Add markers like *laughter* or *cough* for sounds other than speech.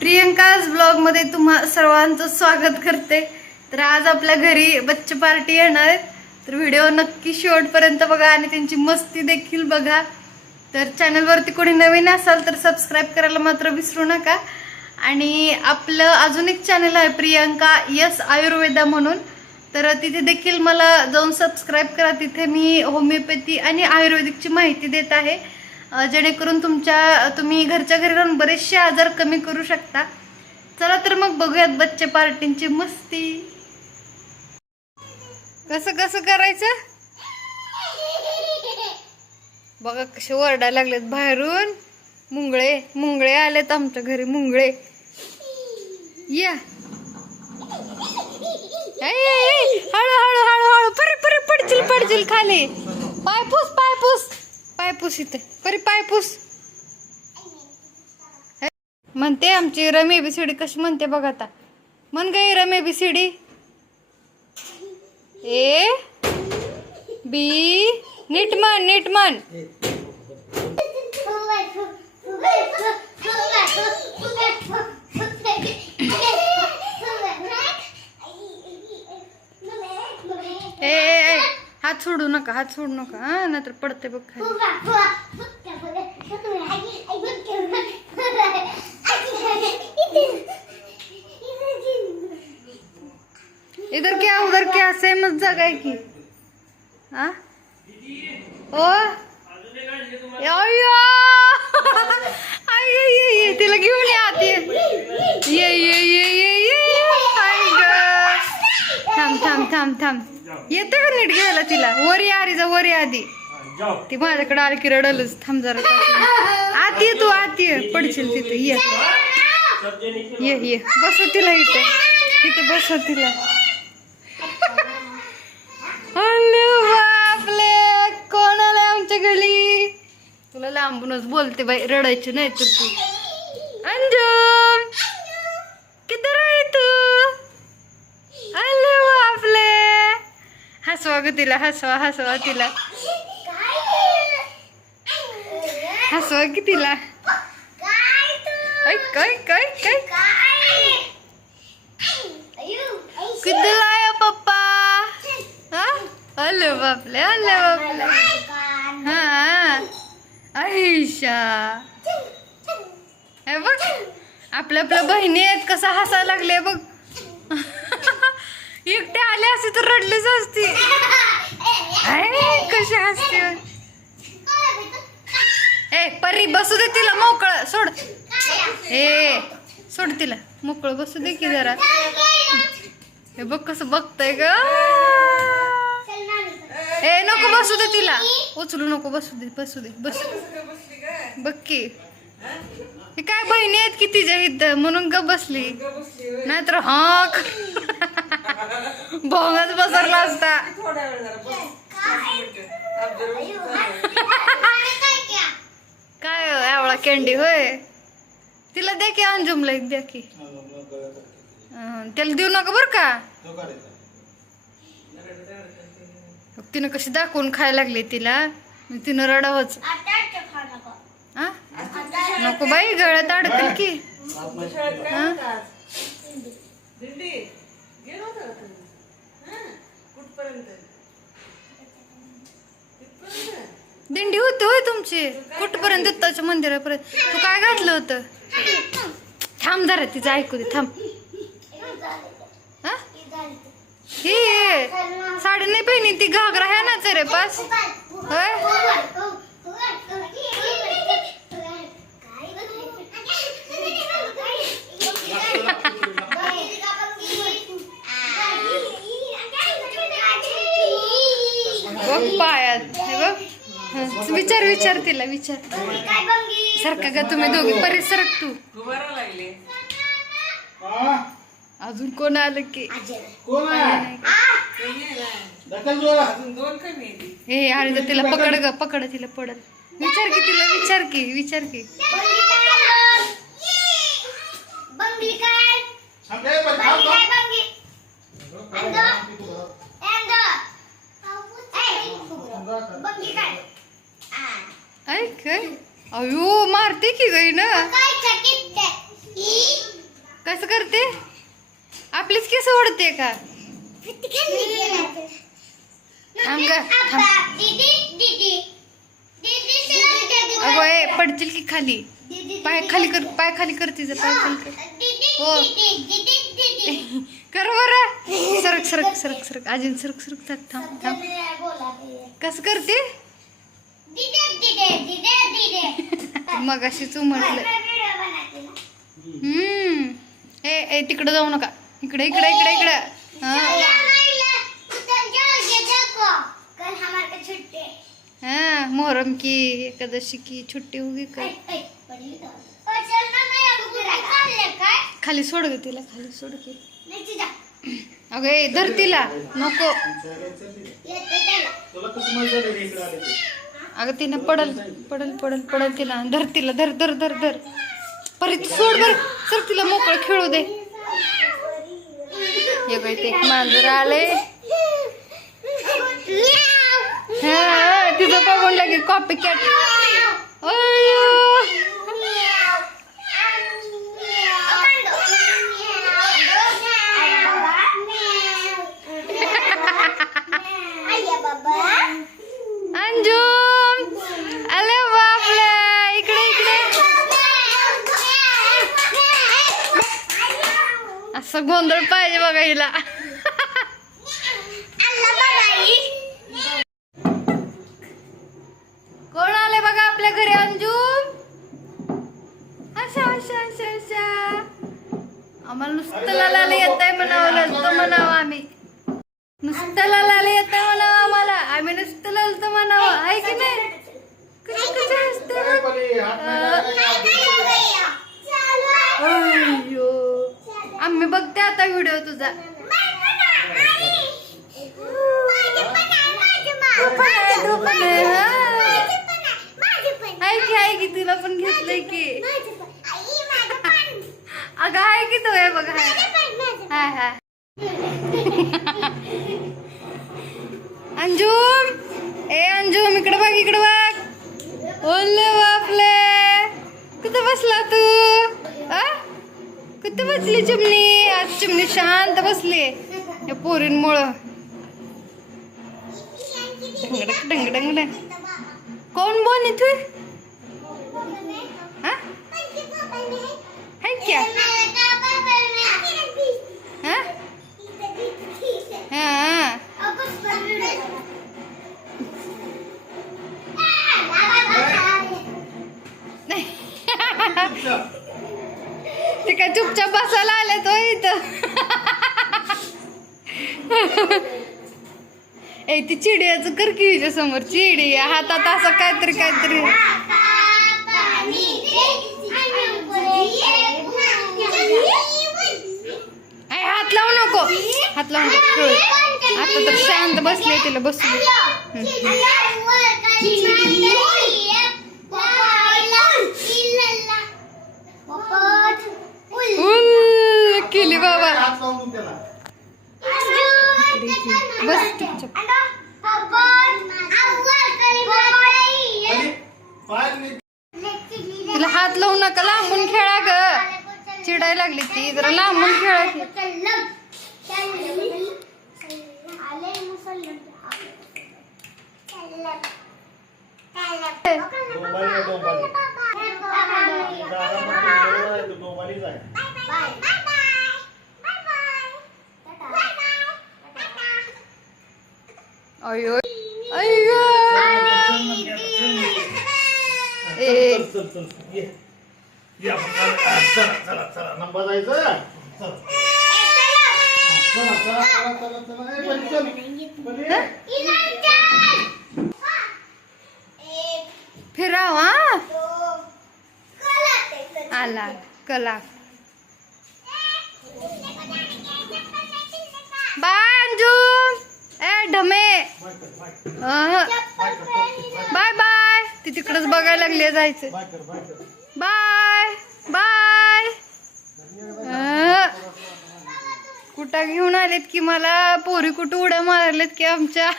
प्रियंकाज ब्लॉगमध्ये तुम्हा सर्वांचं स्वागत करते. तर आज आपल्या घरी बच्चे पार्टी येणार तर व्हिडिओ नक्की शेवटपर्यंत बघा आणि त्यांची मस्ती देखील बघा. तर चॅनलवरती कोणी नवीन असाल तर सबस्क्राईब करायला मात्र विसरू नका. आणि आपलं अजून एक चॅनल आहे प्रियंका यस आयुर्वेदा म्हणून. तर तिथे देखील मला जाऊन सबस्क्राईब करा. तिथे मी होमिओपॅथी आणि आयुर्वेदिकची माहिती देत आहे. जेणेकरून तुमच्या तुम्ही घरच्या घरी राहून बरेचसे आजार कमी करू शकता. चला तर मग बघूयात बच्चे पार्टींची मस्ती. कसं कसं करायचं? बघा कसे ओरडायला लागलेत बाहेरून. मुंगळे मुंगळे आलेत आमच्या घरी मुंगळे. या. हळूहळू हळूहळू हळू हळू हळू हळू. परे परे पडशील पडशील खाली. पायपूस पायपूस. पायपूस इथे. परी पायपूस. म्हणते आमची रमे बिसिडी कशी म्हणते बघ आता. म्हण गे रमे बिसिडी. ए? बी? नीट म्हण नीट म्हण. हो हो, हो ए ए, ए, हात सोडू नका हात सोडू नका हा? नाहीतर पडते बघ खाली. इधर क्या उधर क्या सेमच जागा आहे की? हा? ओ? आई, तिला घेऊन या आत ये. ये ये ये ये ये. थांब थांब थांब थांब. येते का नीट घ्यायला तिला? वर या आरीचा वर या आधी. ती माझ्याकडे आली की रडलच. थांब जरा. आत ये तू आत ये. पडशील तिथे. ये. ये ये. बसव तिला इथे. इथे बस तिला. बापले कोण आमच्या घरी? तुला लांबूनच बोलते बाई. रडायची नाही तर तू. अंजू किती आहे तू अरे बापले बघू तिला हसवा हसवा तिला. हसवा की तिला. ऐ पप्पा? हा? बापले अले बापले. हा. ऐशा हे बघ आपल्या आपल्या बहिणी आहेत कसं हसायला लागले बघ. *laughs* एकटे आले असे तर रडलीच असते. कशी हसते? ए परी बसू दे तिला मोकळं. सोड. ए सोड तिला. मोकळं बसू दे की जरा. हे बघ कसं बघतय ग. ए नको बसू दे तिला. उचलू नको बसू दे बसू दे बस बघ की. हे काय बहिणी आहेत की तिच्या इथं? म्हणून ग बसली. नाहीतर हा *laughs* भोंगच बसरला असता. काय हो, आवळा कॅन्डी होय? तिला द्या की अंजुमला एक द्या की. त्याला देऊ नका बरं का? तिनं कशी दाखवून खायला लागली तिला. तिनं रडावच. नको बाई गळ्यात अडकल की. कुठपर्यंत? दिंडी होती होय तुमची. कुठपर्यंत दत्ताच्या मंदिरापर्यंत? तू काय घातलं होतं? थांब जरा तिचं ऐकू दे थांब. हे? ही साडी नाही पहिनी ती घागरा ह्या ना रे पास होय? बघ पायात. हे बघ. हं, विचार विचार तिला विचार. सारखा का तुम्ही दोघी परे सरक तू. अजून कोण आलं की. हे आणि जर. तिला पकड ग पकड तिला पडल विचार की तिला विचार की विचार की. थांब, थांब. ऐक काय अयो मारते की गई ना काय कसं करते? आपलीच केस ओढते का? थांब ग थांब. अगो ए पडतील की खाली? पाय खाली कर पाय खाली कर तिचं पाय खाली कर. हो. *laughs* कर बरं. सरक सरक सरक सरक. अजून सरक सरक थक थांब थांब. कसं करते? मग अशी उमटलं हम्म. ए ए तिकडं जाऊ नका. इकडे इकडे इकडे इकडे. हा. मोहरम की एकादशी की छुट्टी होगी काय खाली सोड ग तिला खाली सोड की. अगं धर तिला. नको. ते? अगं तिनं पडल पडल पडल पडल तिला. धर तिला धर धर धर धर. परत सोड बर. सर तिला मोकळं खेळू दे. हे बाई ते एक मांजर आले. हा तिचं बघून लगे कॉपी कॅट असं गोंधळ पाहिजे बघा हिला. कोण आले बघा आपल्या घरी अंजुम अशा अशा अशा अशा आम्हाला नुसतं लालाला येत आहे म्हणावं ललतं म्हणावं आम्ही. नुसतं लालाला येत आहे म्हणावं आम्हाला. आम्ही नुसतं ललतं म्हणावं. आहे की नाही? कशी कशी असते काय पली, हात नाही लागायचा. अय्यो आम्ही बघते आता व्हिडिओ तुझा. ऐक आहे की तुला पण घेतलंय की. अगं आहे की तो आहे बघा हाय. हाय अंजुम ए अंजुम इकडे बघ इकडे बघ. ओले बापले. कुठं बसला तू? कुठं बसली चिमणी. आज चिमणी शांत बसली. या पोरींमुळं. डंगडक डंग डंग डंग कोण बोल तू हा? है क्या हा हा ते काय चुपचाप बसायला आले तो इथं ए ती चिडियाचं कर की हिच्या समोर. चिडी हातात असं काहीतरी काहीतरी. आई हात लावू नको. हात लावू नको. आता तर शांत बसले तिला बसू उल, केली बाबा हात लावून त्याला. बस चुपचाप पली, पाय नीट. तिला हात लावू नका लांबून खेळा ग. चिडायला लागली ती जरा लांबून खेळा की डोंबारी आहे, डोंबारी. दारामध्ये बरोबर आहे, तो डोंबारीच आहे. अयो अय्यो ए चल, चल. ये. ये आपण *laughs* चला, चला, चला, चला. नंबर जायचं? चल. चला, चला, चला, चला, चला. ए, पली, चल. पली. फिराव हा आला कला बाय अंजू ए ढमे बाय बाय ती तिकडच बघायला लागली जायचं. Bye bye. कुठं घेऊन आलेत की मला? पोरी कुठं उड्या मारलेत की आमच्या?